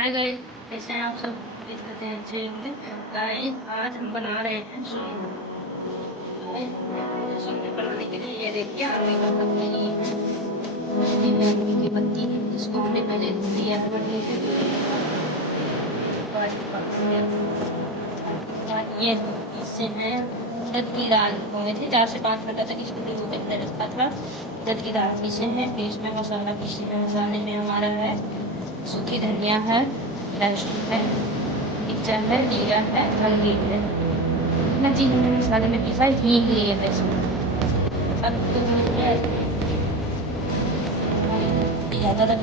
Hi guys, कैसे हैं आप सब? उम्मीद करते हैं अच्छे होंगे। गाइस, आज हम बना रहे हैं सोहिना। सोहिना बनाने के लिए ये देखिए आलू का पत्ता ही है। ये आलू की पत्ती है, इसको हमने पहले धो लिया है बढ़िया से। ये इससे है उड़द की दाल भिगोए थे 4 से 5 घंटा तक इसको भिगो के मैंने रखा था। उड़द की दाल पीसे हैं, पेस्ट में मसाला पीसे हैं। मसाले में हमारा है सूखी धनिया है, लहसुन है, मिर्चा है, जीरा है, हल्दी है। इतना चीज़ हमने मसाले में पीसा, हींग लिए थे इसमें। अब तो ज़्यादा तक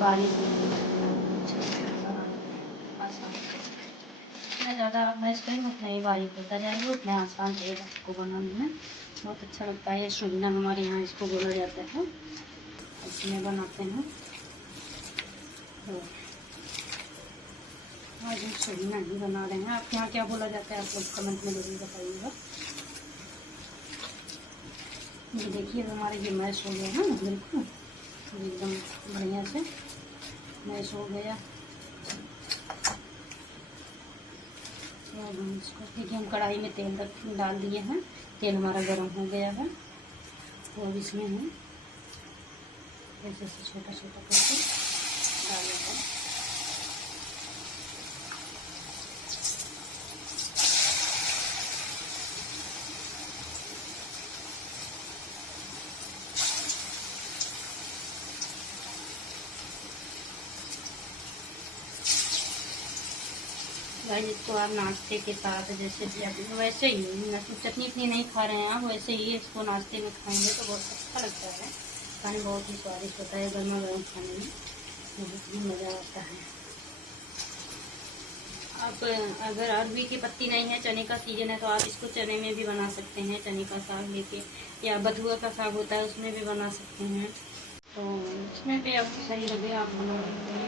बारीक इतना ज़्यादा मैश करेंगे उतना ही बारीक होता जाएगा, उतना आसान रहेगा इसको बनाने में। बहुत अच्छा लगता है। सोहिना हमारे यहाँ इसको बोला जाता है, इसमें बनाते हैं। तो आज हम सोहिना ही बना रहे हैं। आपके यहाँ क्या बोला जाता है आप लोग कमेंट में जरूर बताइएगा। ये देखिए हमारा ये मैश हो गया है ना, बिल्कुल एकदम बढ़िया से मैश हो गया। तो इसको देखिए हम कढ़ाई में तेल डाल दिए हैं। तेल हमारा गर्म हो गया है। तो अब इसमें हम ऐसे छोटा छोटा करके डालेंगे। भाई इसको आप नाश्ते के साथ जैसे वैसे ही चटनी इतनी नहीं खा रहे हैं आप, वैसे ही इसको नाश्ते में खाएंगे तो बहुत अच्छा लगता है। खाने बहुत ही स्वादिष्ट होता है। गर्मा गर्म खाने में बहुत ही मज़ा आता है। आप अगर अरबी की पत्ती नहीं है, चने का सीजन है, तो आप इसको चने में भी बना सकते हैं। चने का साग लेके, या बथुआ का साग होता है उसमें भी बना सकते हैं। तो इसमें भी आपको सही लगे आप बना सकते हैं।